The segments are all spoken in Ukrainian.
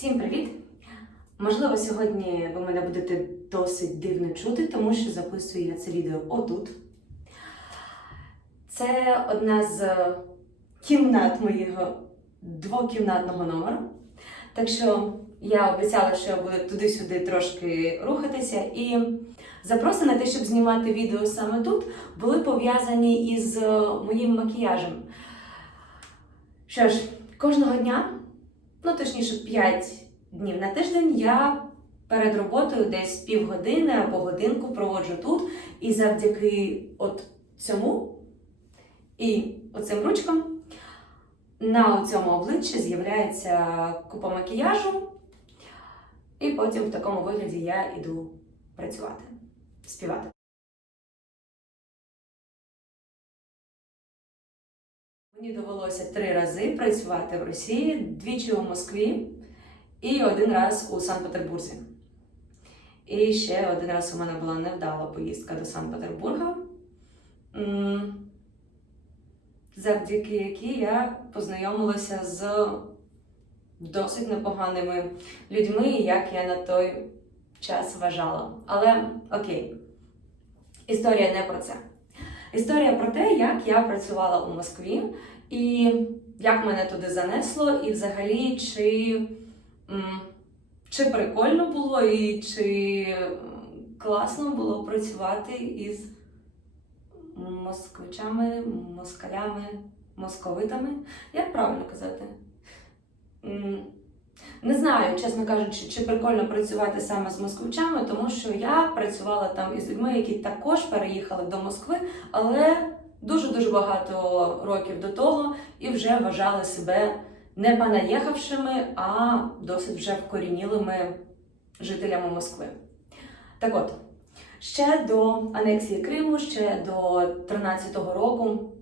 Всім привіт! Можливо, сьогодні ви мене будете досить дивно чути, тому що записую я це відео отут. Це одна з кімнат моєго двокімнатного номеру. Так що я обіцяла, що я буду туди-сюди трошки рухатися, і запроси на те, щоб знімати відео саме тут, були пов'язані із е, моїм макіяжем. Що ж, кожного дня ну точніше 5 днів на тиждень я перед роботою десь півгодини або годинку проводжу тут. І завдяки от цьому і оцим ручкам на цьому обличчі з'являється купа макіяжу, і потім в такому вигляді я іду працювати, співати. Мені довелося три рази працювати в Росії, двічі у Москві і один раз у Санкт-Петербурзі. І ще один раз у мене була невдала поїздка до Санкт-Петербурга, завдяки якій я познайомилася з досить непоганими людьми, як я на той час вважала. Але окей, історія не про це. Історія про те, як я працювала у Москві, і як мене туди занесло, і взагалі, чи, чи прикольно було, і чи класно було працювати із москвичами, москалями, московитами. Як правильно казати? Не знаю, чесно кажучи, чи прикольно працювати саме з москвичами, тому що я працювала там із людьми, які також переїхали до Москви, але дуже-дуже багато років до того і вже вважали себе не понаїхавшими, а досить вже вкорінілими жителями Москви. Так от, ще до анексії Криму, ще до 13-го року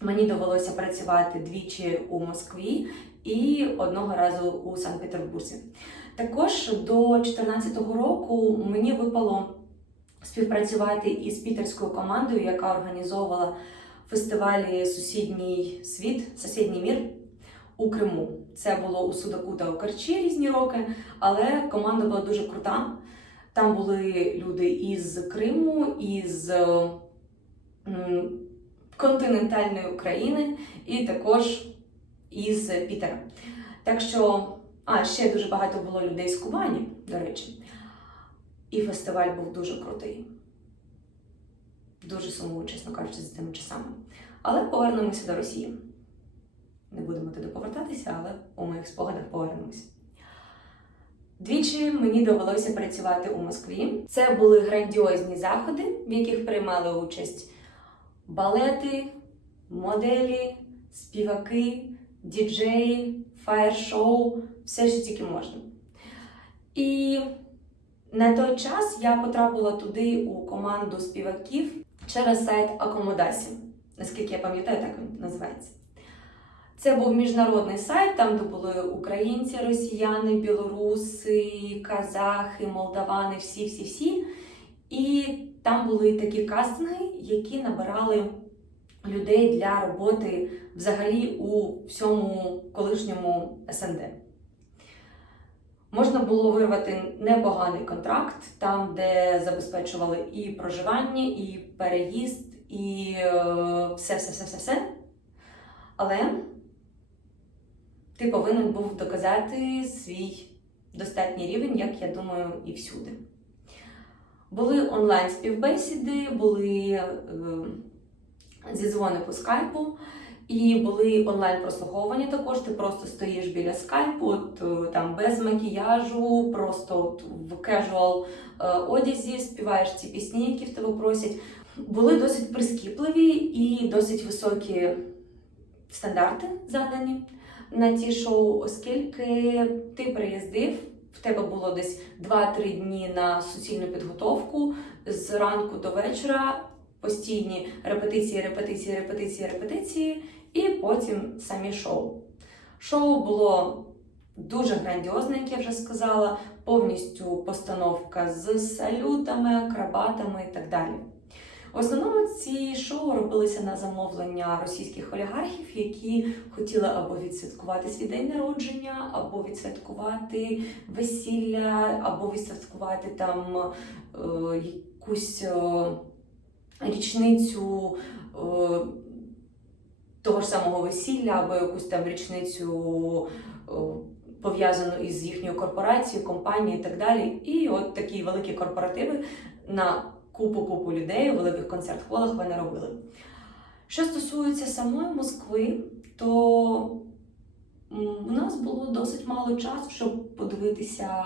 мені довелося працювати двічі у Москві і одного разу у Санкт-Петербурзі. Також до 2014 року мені випало співпрацювати із пітерською командою, яка організовувала фестивалі Сусідній світ, Сусідній мір у Криму. Це було у Судаку та у Карчі різні роки, але команда була дуже крута. Там були люди із Криму, із континентальної України і також із Пітера. Так що, а ще дуже багато було людей з Кубані, до речі. І фестиваль був дуже крутий. Дуже сумую, чесно кажучи, за тими часами. Але повернемося до Росії. Не будемо туди повертатися, але у моїх спогадах повернемося. Двічі мені довелося працювати у Москві. Це були грандіозні заходи, в яких приймали участь балети, моделі, співаки, діджеї, фаєр-шоу, все, що тільки можна. І на той час я потрапила туди у команду співаків через сайт Акомодасі. Наскільки я пам'ятаю, так він називається. Це був міжнародний сайт, там де були українці, росіяни, білоруси, казахи, молдавани, всі-всі-всі. І там були такі кастинги, які набирали людей для роботи взагалі у всьому колишньому СНД. Можна було вирвати непоганий контракт, там, де забезпечували і проживання, і переїзд, і все-все-все-все-все. Але ти повинен був доказати свій достатній рівень, як я думаю, і всюди. Були онлайн співбесіди, були е, зізвони по скайпу, і були онлайн прослуховування також. Ти просто стоїш біля скайпу, е, там без макіяжу, просто от, в кежуал одязі, співаєш ці пісні, які в тебе просять. Були досить прискіпливі і досить високі стандарти задані на ті шоу, оскільки ти приїздив, в тебе було десь 2-3 дні на суцільну підготовку з ранку до вечора, постійні репетиції, репетиції, репетиції, репетиції, і потім самі шоу. Шоу було дуже грандіозне, як я вже сказала, повністю постановка з салютами, акробатами і так далі. В основному ці шоу робилися на замовлення російських олігархів, які хотіли або відсвяткувати свій день народження, або відсвяткувати весілля, або відсвяткувати там е, якусь е, річницю. Е, того ж самого весілля або якусь там річницю е, пов'язану із їхньою корпорацією, компанією і так далі. І от такі великі корпоративи на купу-купу людей у великих концерт-холах вони робили. Що стосується самої Москви, то у нас було досить мало часу, щоб подивитися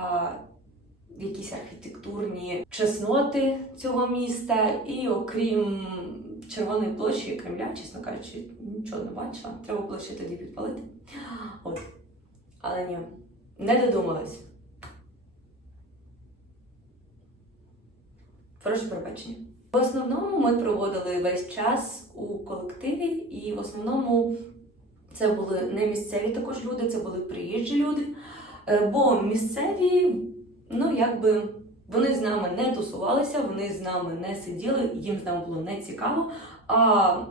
якісь архітектурні чесноти цього міста. І окрім Червоної площі Кремля, чесно кажучи, нічого не бачила. Треба було тоді підпалити. От. Але ні, не додумалась. Прошу пробачення. В основному ми проводили весь час у колективі, і в основному це були не місцеві також люди, це були приїжджі люди. Е, Бо місцеві, ну якби вони з нами не тусувалися, вони з нами не сиділи, їм з нами було не цікаво. А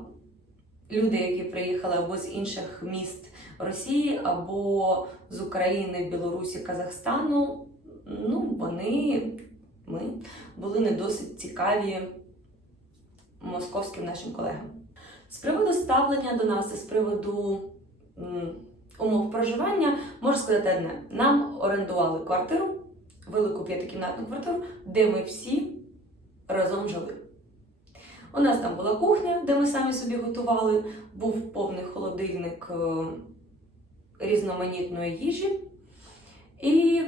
люди, які приїхали або з інших міст Росії, або з України, Білорусі, Казахстану, ну вони, ми були не досить цікаві московським нашим колегам. З приводу ставлення до нас з приводу м, умов проживання, можу сказати одне: нам орендували квартиру, велику п'ятикімнатну квартиру, де ми всі разом жили. У нас там була кухня, де ми самі собі готували, був повний холодильник е, різноманітної їжі. І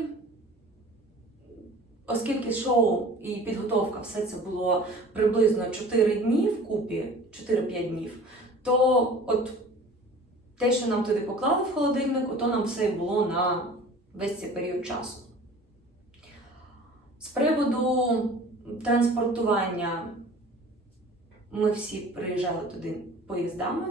оскільки шоу і підготовка все це було приблизно 4 дні вкупі, 4-5 днів, то от те, що нам туди поклали в холодильник, то нам все було на весь цей період часу. З приводу транспортування ми всі приїжджали туди поїздами.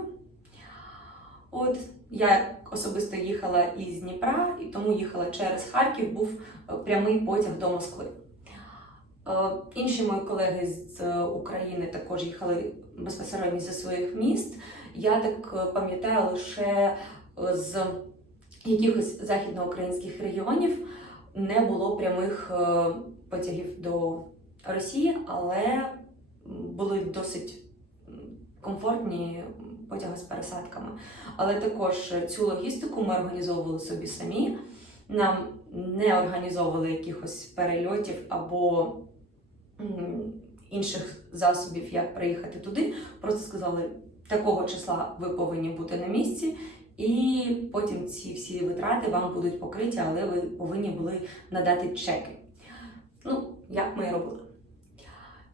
От я особисто їхала із Дніпра, і тому їхала через Харків, був е, прямий потяг до Москви. Е, Інші мої колеги з е, України також їхали безпосередньо зі своїх міст. Я так пам'ятаю лише з якихось західноукраїнських регіонів не було прямих потягів до Росії, але були досить комфортні потяги з пересадками. Але також цю логістику ми організовували собі самі. Нам не організовували якихось перельотів або інших засобів, як приїхати туди. Просто сказали, такого числа ви повинні бути на місці, і потім ці всі витрати вам будуть покриті, але ви повинні були надати чеки. Ну, як ми і робили.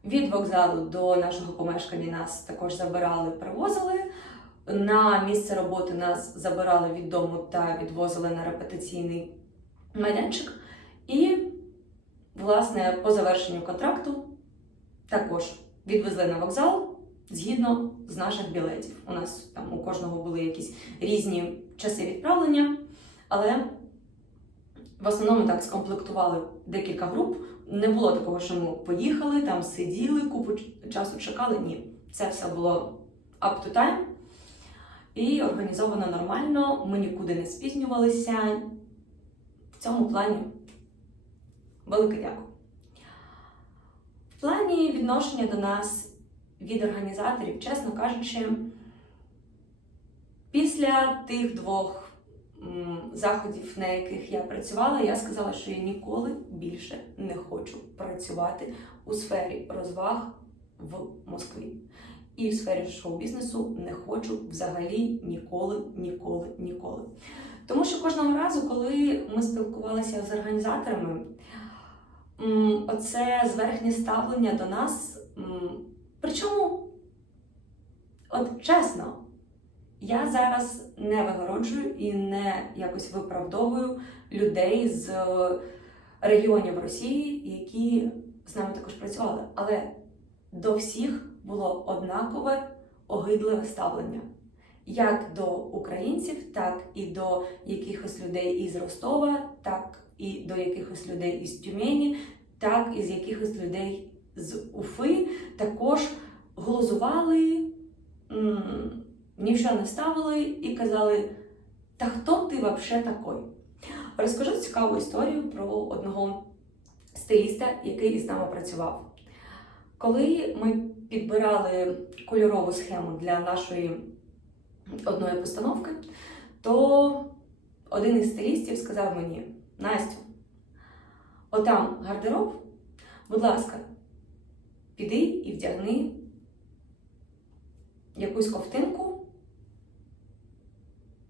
Від вокзалу до нашого помешкання нас також забирали, привозили. На місце роботи нас забирали від дому та відвозили на репетиційний майданчик. І, власне, по завершенню контракту також відвезли на вокзал згідно з наших білетів. У нас там у кожного були якісь різні часи відправлення, але в основному так скомплектували декілька груп. Не було такого, що ми поїхали, там сиділи, купу часу чекали. Ні, це все було up to time і організовано нормально. Ми нікуди не спізнювалися. В цьому плані велике дякую. В плані відношення до нас від організаторів, чесно кажучи, після тих двох заходів, на яких я працювала, я сказала, що я ніколи більше не хочу працювати у сфері розваг в Москві. І в сфері шоу-бізнесу не хочу взагалі ніколи, ніколи, ніколи. Тому що кожного разу, коли ми спілкувалися з організаторами, оце зверхнє ставлення до нас. Причому, от чесно, я зараз не вигороджую і не якось виправдовую людей з е, регіонів Росії, які з нами також працювали. Але до всіх було однакове огидливе ставлення. Як до українців, так і до якихось людей із Ростова, так і до якихось людей із Тюмені, так і з якихось людей з Уфи. Також глузували, ні не ставили і казали: Та хто ти взагалі такий? Розкажу цікаву історію про одного стиліста, який із нами працював. Коли ми підбирали кольорову схему для нашої одної постановки, то один із стилістів сказав мені: Настю, отам гардероб, будь ласка, піди і вдягни якусь ковтинку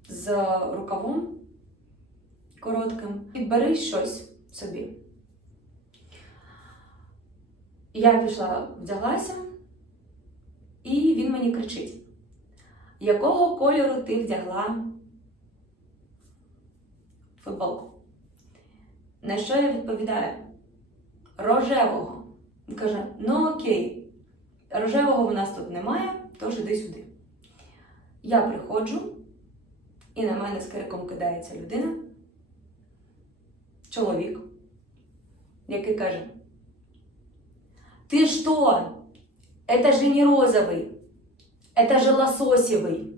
з рукавом коротким, підбери щось собі. Я пішла, вдяглася, і він мені кричить: якого кольору ти вдягла футболку? На що я відповідаю? Рожевого. Він каже: ну окей, рожевого в нас тут немає, тож іди сюди. Я приходжу, і на мене з криком кидається людина, чоловік, який каже: Ты что? Это же не розовый, это же лососевий.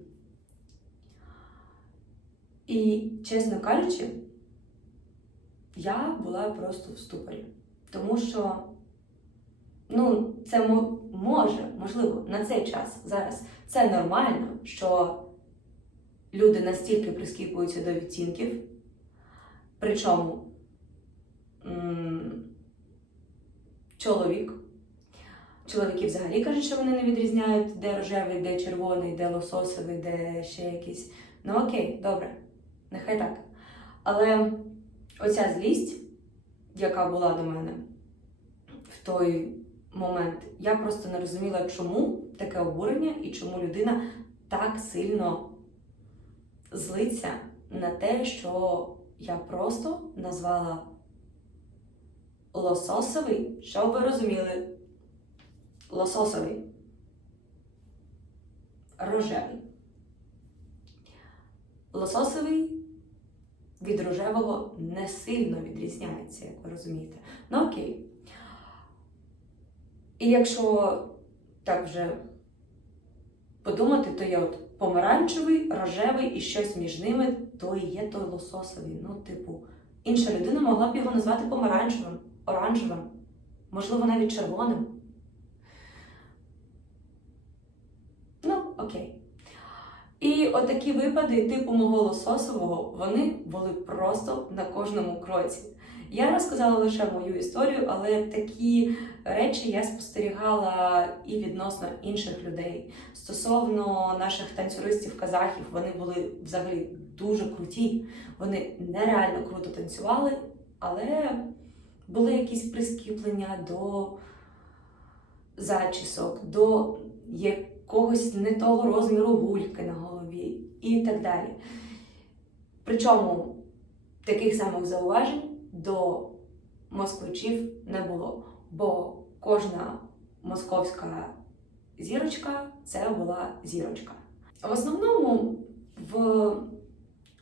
І, чесно кажучи, я була просто в ступорі. Тому що, ну, це мо- може, можливо, на цей час зараз це нормально, що люди настільки прискіпуються до відтінків. Причому чоловік. Чоловіки взагалі кажуть, що вони не відрізняють, де рожевий, де червоний, де лососовий, де ще якийсь. Ну окей, добре, нехай так. Але оця злість, яка була до мене в той момент, я просто не розуміла, чому таке обурення і чому людина так сильно злиться на те, що я просто назвала лососовий, щоб ви розуміли, лососовий, рожевий. Лососовий від рожевого не сильно відрізняється, як ви розумієте. Ну окей. І якщо так вже подумати, то є от помаранчевий, рожевий і щось між ними, то і є той лососовий. Ну, типу, інша людина могла б його назвати помаранчевим, оранжевим, можливо, навіть червоним. Ну, окей. І отакі випади, типу мого лососового, вони були просто на кожному кроці. Я розказала лише мою історію, але такі речі я спостерігала і відносно інших людей. Стосовно наших танцюристів казахів, вони були взагалі дуже круті. Вони нереально круто танцювали, але були якісь прискіплення до зачісок, до якогось не того розміру гульки на голові і так далі. Причому таких самих зауважень до москвичів не було, бо кожна московська зірочка це була зірочка. В основному в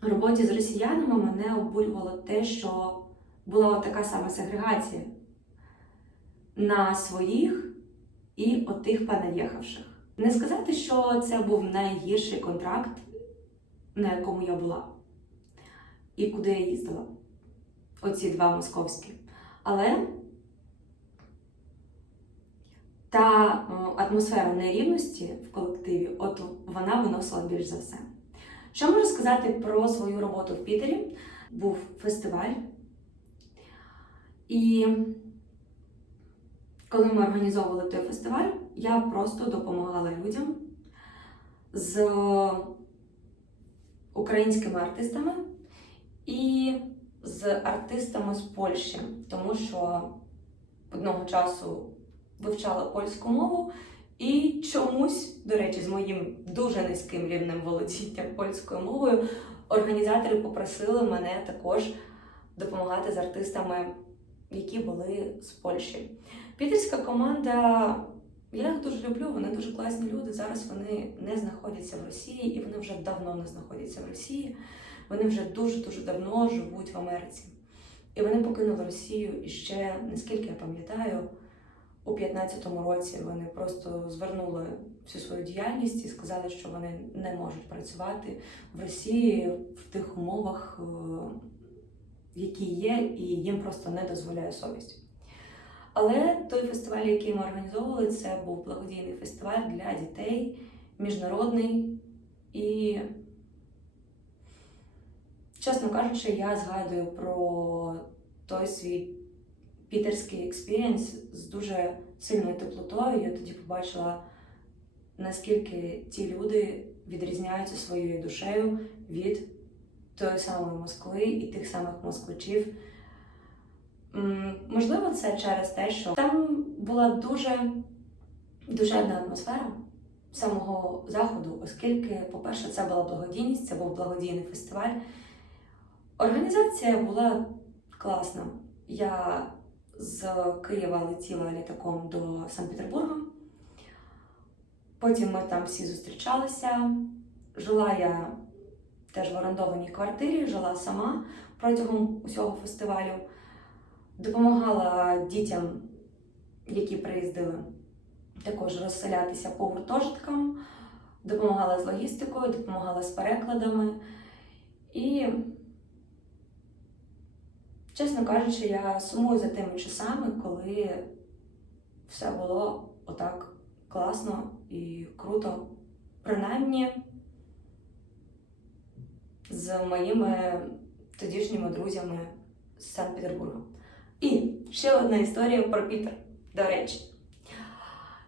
роботі з росіянами мене обурювало те, що була така сама сегрегація на своїх і отих понаїхавших. Не сказати, що це був найгірший контракт, на якому я була, і куди я їздила. Оці два московські. Але та атмосфера нерівності в колективі, от вона виносила більш за все. Що можу сказати про свою роботу в Пітері? Був фестиваль. І коли ми організовували той фестиваль, я просто допомагала людям з українськими артистами і з артистами з Польщі, тому що одного часу вивчала польську мову і чомусь, до речі, з моїм дуже низьким рівнем володіння польською мовою, організатори попросили мене також допомагати з артистами, які були з Польщі. Пітерська команда, я їх дуже люблю, вони дуже класні люди. Зараз вони не знаходяться в Росії і вони вже давно не знаходяться в Росії. Вони вже дуже-дуже давно живуть в Америці. І вони покинули Росію і ще, наскільки я пам'ятаю, у 15-му році вони просто звернули всю свою діяльність і сказали, що вони не можуть працювати в Росії в тих умовах, е, які є, і їм просто не дозволяє совість. Але той фестиваль, який ми організовували, це був благодійний фестиваль для дітей, міжнародний. І, чесно кажучи, я згадую про той свій пітерський експірієнс з дуже сильною теплотою. Я тоді побачила, наскільки ті люди відрізняються своєю душею від тої самої Москви і тих самих москвичів. Можливо, це через те, що там була дуже душевна атмосфера самого заходу, оскільки, по-перше, це була благодійність, це був благодійний фестиваль. Організація була класна. Я з Києва летіла літаком до Санкт-Петербурга. Потім ми там всі зустрічалися. Жила я теж в орендованій квартирі, жила сама протягом усього фестивалю. Допомагала дітям, які приїздили, також розселятися по гуртожиткам, допомагала з логістикою, допомагала з перекладами. І, чесно кажучи, я сумую за тими часами, коли все було отак класно і круто. Принаймні з моїми тодішніми друзями з Санкт-Петербурга. І ще одна історія про Пітер, до речі.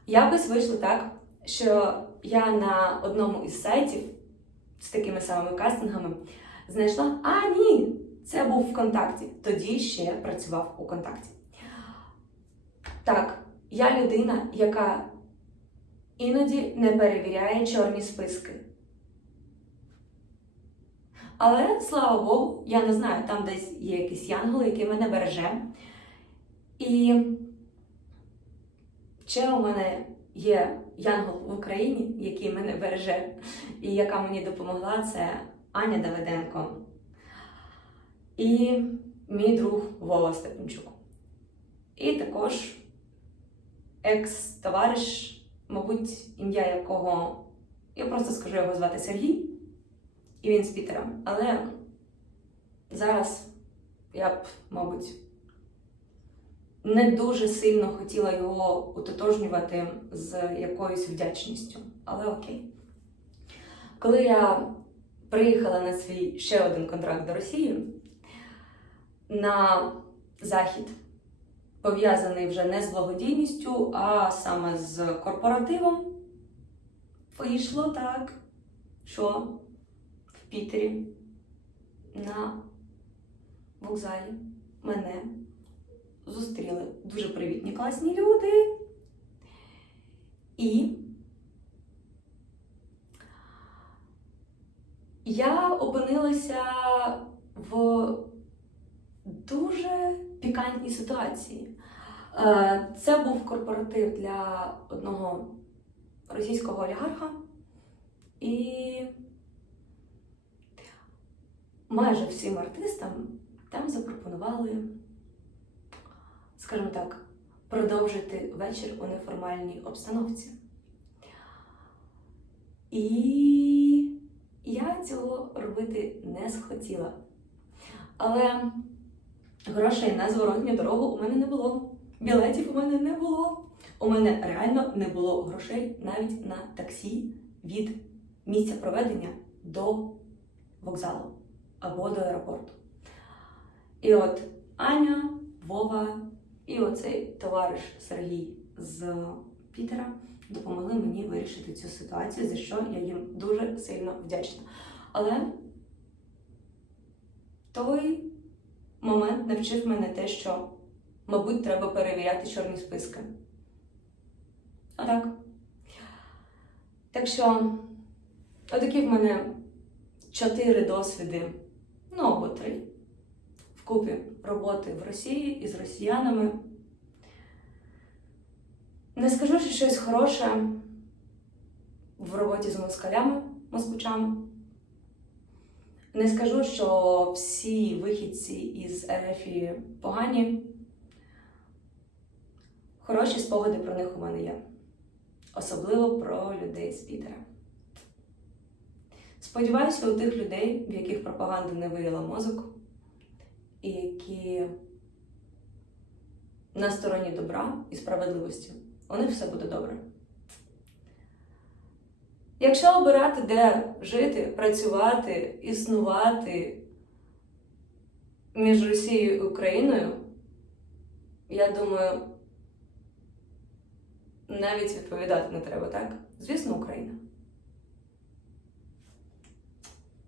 Якось вийшло так, що я на одному із сайтів з такими самими кастингами знайшла, а ні, це був ВКонтакті. Тоді ще працював у контакті. Так, я людина, яка іноді не перевіряє чорні списки. Але слава Богу, я не знаю, там десь є якийсь янгол, який мене береже. І ще у мене є янгол в Україні, який мене береже, і яка мені допомогла, це Аня Давиденко. І мій друг Вова Степанчук. І також екс-товариш, мабуть, ім'я якого я просто скажу його звати Сергій, і він з Пітера. Але зараз я б, мабуть, не дуже сильно хотіла його утотожнювати з якоюсь вдячністю. Але окей. Коли я приїхала на свій ще один контракт до Росії на захід, пов'язаний вже не з благодійністю, а саме з корпоративом, вийшло так, що в Пітері на вокзалі мене зустріли дуже привітні класні люди. І я опинилася в дуже пікантній ситуації. Е, Це був корпоратив для одного російського олігарха, і майже всім артистам там запропонували, скажімо так, продовжити вечір у неформальній обстановці. І я цього робити не схотіла. Але грошей на зворотню дорогу у мене не було. Білетів у мене не було. У мене реально не було грошей навіть на таксі від місця проведення до вокзалу або до аеропорту. І от Аня, Вова і оцей товариш Сергій з Пітера допомогли мені вирішити цю ситуацію, за що я їм дуже сильно вдячна. Але той момент навчив мене те, що, мабуть, треба перевіряти чорні списки. Отак. Так що, отакі в мене чотири досвіди, ну або три, вкупі роботи в Росії із росіянами. Не скажу, що щось хороше в роботі з москалями, москвичами. Не скажу, що всі вихідці із РФ погані. Хороші спогади про них у мене є. Особливо про людей з Пітера. Сподіваюся, у тих людей, в яких пропаганда не виїла мозок, і які на стороні добра і справедливості, у них все буде добре. Якщо обирати, де жити, працювати, існувати між Росією і Україною, я думаю, навіть відповідати не треба, так? Звісно, Україна.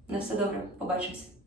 На все добре, побачимось.